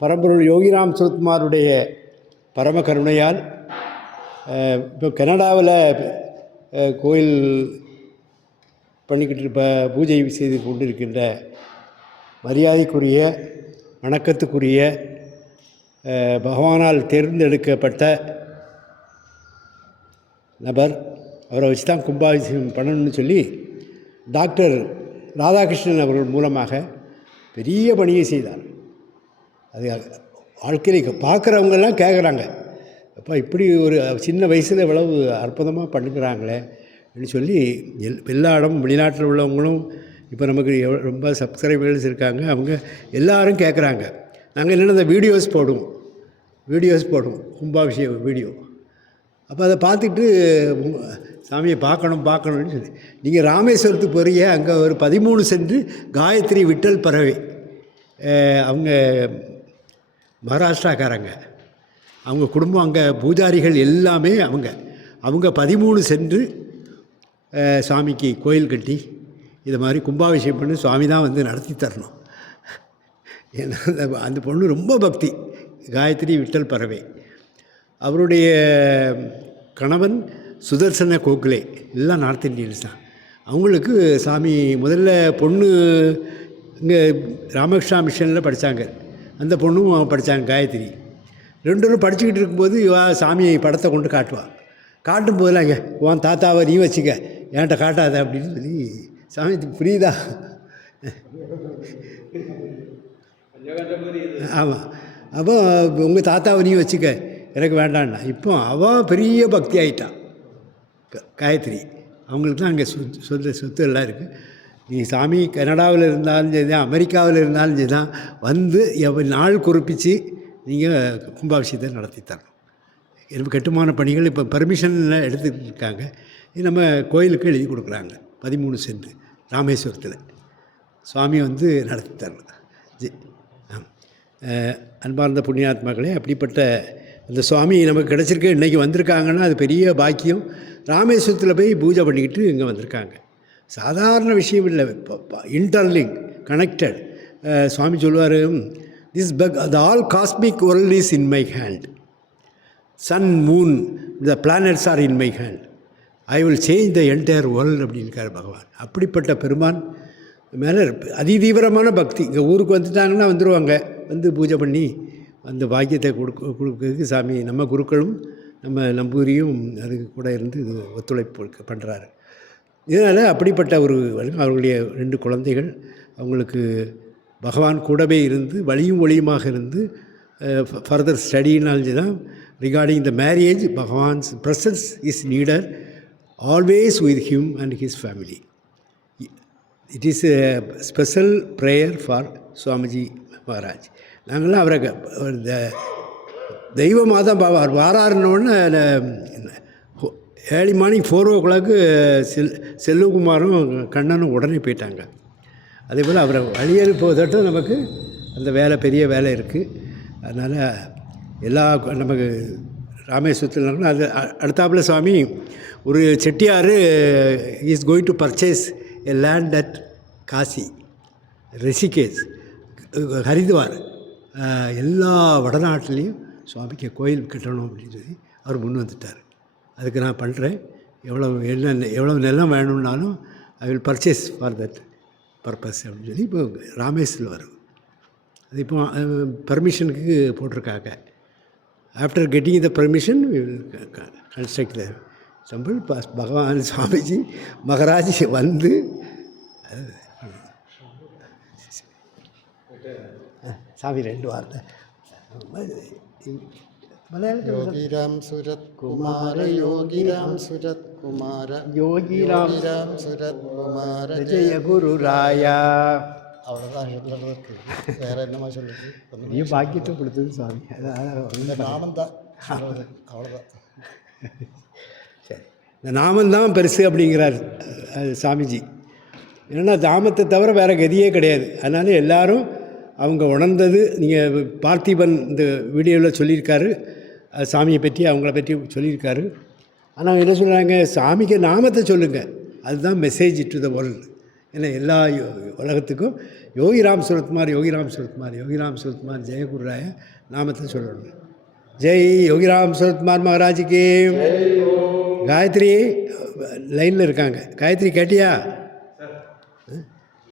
பரம்பொருள் யோகிராம் சுரத்குமாருடைய பரம கருணையால் இப்போ கனடாவில் கோயில் பண்ணிக்கிட்டு இருப்ப பூஜை செய்து கொண்டிருக்கின்ற மரியாதைக்குரிய வணக்கத்துக்குரிய பகவானால் தேர்ந்தெடுக்கப்பட்ட நபர். அவரை வச்சு தான் கும்பாபிஷேகம் பண்ணணும்னு சொல்லி டாக்டர் ராதாகிருஷ்ணன் அவர்கள் மூலமாக பெரிய பணியை செய்தார். அது வாழ்க்கையில் பார்க்குறவங்கெல்லாம் கேட்குறாங்க அப்போ இப்படி ஒரு சின்ன வயசில் இவ்வளவு அற்புதமாக பண்ணுறாங்களே அப்படின்னு சொல்லி எல் எல்லா இடமும் வெளிநாட்டில் உள்ளவங்களும் இப்போ நமக்கு எவ்வளோ ரொம்ப சப்ஸ்கிரைபர்ஸ் இருக்காங்க. அவங்க எல்லாரும் கேட்குறாங்க நாங்கள் என்னென்ன இந்த வீடியோஸ் போடுவோம் வீடியோஸ் போடுவோம் கும்பாபிஷேகம் வீடியோ அப்போ அதை பார்த்துட்டு சாமியை பார்க்கணும் பார்க்கணும்னு சொல்லி. நீங்கள் ராமேஸ்வரத்துக்கு போகிறீங்க அங்கே ஒரு பதிமூணு சென்று காயத்ரி விட்டல் பறவை. அவங்க மகாராஷ்டிராக்காரங்க. அவங்க குடும்பம் அங்கே பூஜாரிகள் எல்லாமே அவங்க. அவங்க பதிமூணு சென்று சாமிக்கு கோயில் கட்டி இது மாதிரி கும்பாபிஷேகம் பண்ணி சுவாமி தான் வந்து நடத்தி தரணும். ஏன்னா அந்த- அந்த பொண்ணு ரொம்ப பக்தி. காயத்ரி விட்டல் பறவை. அவருடைய கணவன் சுதர்சன கோகுலே எல்லாம் நார்த் இந்தியன்ஸ் தான். அவங்களுக்கு சாமி முதல்ல பொண்ணு இங்கே ராமகிருஷ்ணா மிஷனில் படித்தாங்க அந்த பொண்ணும் படித்தாங்க காயத்ரி. ரெண்டு பேரும் படிச்சுக்கிட்டு இருக்கும்போது இவா சாமியை படத்தை கொண்டு காட்டுவாள் காட்டும் போதெல்லாம் இங்கே உன் தாத்தாவை நீ வச்சுக்க என்கிட்ட காட்டாத அப்படின்னு சொல்லி சாமி புரியுதா? ஆமாம் அப்போ உங்கள் தாத்தாவை நீ வச்சுக்க எனக்கு வேண்டான்னா இப்போ அவன் பெரிய பக்தி ஆகிட்டான் க- காயத்ரி. அவங்களுக்கு தான் அங்கே சொத்து சொந்த சொத்து எல்லாம் இருக்குது நீ சாமி கனடாவில் இருந்தாலும் சரி தான் அமெரிக்காவில் இருந்தாலும் சரி தான் வந்து எவ்வ நாள் குறிப்பிச்சு நீங்கள் கும்பாபிஷேகத்தை நடத்தி தரணும். இப்போ கட்டுமான பணிகள் இப்போ பர்மிஷன்லாம் எடுத்துக்கிட்டு இருக்காங்க இது நம்ம கோயிலுக்கு எழுதி கொடுக்குறாங்க. பதிமூணு சென்ட் ராமேஸ்வரத்தில். சுவாமி வந்து நடத்தி தரணும். ஜி. அன்பார்ந்த புண்ணியாத்மாக்களே அப்படிப்பட்ட அந்த சுவாமி நமக்கு கிடச்சிருக்கு இன்றைக்கி வந்திருக்காங்கன்னா அது பெரிய பாக்கியம். ராமேஸ்வரத்தில் போய் பூஜை பண்ணிக்கிட்டு இங்கே வந்திருக்காங்க. சாதாரண விஷயம் இல்லை. இன்டர்லிங்க் கனெக்டட் சுவாமி சொல்லுவார் this bug the all cosmic world is in my hand sun moon the planets are in my hand I will change the entire world அப்படின்னுக்கார் Bhagavan. அப்படிப்பட்ட பெருமான் மேலே அதிதீவிரமான பக்தி. இங்கே ஊருக்கு வந்துட்டாங்கன்னா வந்துடுவாங்க வந்து பூஜை பண்ணி அந்த பாக்கியத்தை கொடுக்க கொடுக்கறதுக்கு சாமி நம்ம குருக்களும் நம்ம நம்பூரியும் அதுக்கு கூட இருந்து ஒத்துழைப்பு பண்ணுறாரு இதனால் அப்படிப்பட்ட ஒரு அவர்களுடைய ரெண்டு குழந்தைகள் அவங்களுக்கு பகவான் கூடவே இருந்து வழியும் ஒளியுமாக இருந்து ஃபர்தர் ஸ்டடினாலஜி தான் regarding the marriage Bhagavan's presence is needed always with him and his family it is a special prayer for Swamiji Maharaj நாங்களாம் அவரை இந்த தெய்வமாக தான் பாவார் early morning four o'clock செல் செல்வகுமாரும் கண்ணனும் உடனே போயிட்டாங்க. அதே போல் அவரை வழியனுப்புவதட்டும் நமக்கு அந்த வேலை பெரிய வேலை இருக்குது அதனால் எல்லா நமக்கு ராமேஸ்வரத்தில் அது அடுத்தாப்புல சுவாமி ஒரு Chettiar is going to purchase a land at Kashi Rishikesh Haridwar எல்லா வடநாட்டிலையும் சுவாமிக்கு கோயில் கட்டணும் அப்படின்னு சொல்லி அவர் முன் வந்துட்டார். அதுக்கு நான் பண்ணுறேன் எவ்வளோ என்ன எவ்வளோ நிலம் வேணும்னாலும் I will purchase for that purpose அப்படின்னு சொல்லி இப்போ ராமேஸ்வரில் வரும் அது இப்போ பர்மிஷனுக்கு போட்டிருக்காங்க. After getting the permission construct the temple Bhagavan Swamiji Maharaj வந்து சாமி ரெண்டு வார்த்தை. சுரத் குமார யோகிராம் சுரத் குமார யோகிராம் யோகிராம் சுரத் குமார ஜெய குரு ராயா அவ்வளோதான் சொல்லுறதுக்கு வேற என்னமா சொல்லுது நீ பாக்கியத்தை கொடுத்தது சுவாமி இந்த நாமம் தான் அவ்வளோதான் சரி இந்த நாமந்தான் பெருசு அப்படிங்கிறார் சாமிஜி ஏன்னா நாமத்தை தவிர வேறு கதியே கிடையாது அதனால எல்லாரும் அவங்க உணர்ந்தது நீங்கள் பார்த்திபன் இந்த வீடியோவில் சொல்லியிருக்காரு சாமியை பற்றி அவங்கள பற்றி சொல்லியிருக்காரு. ஆனால் என்ன சொல்கிறாங்க சாமிக்கு நாமத்தை சொல்லுங்கள் அதுதான் மெசேஜ் டு த வேர்ல்டு ஏன்னா எல்லா உலகத்துக்கும் யோகி ராம் சுரத்குமார் யோகி ராம் சுரத்குமார் யோகி ராம் சுரத்குமார் ஜெயகுருராய நாமத்தை சொல்லணும். ஜெய் யோகி ராம் சுரத்குமார் மகாராஜுக்கு காயத்ரி லைனில் இருக்காங்க. காயத்ரி கேட்டியா?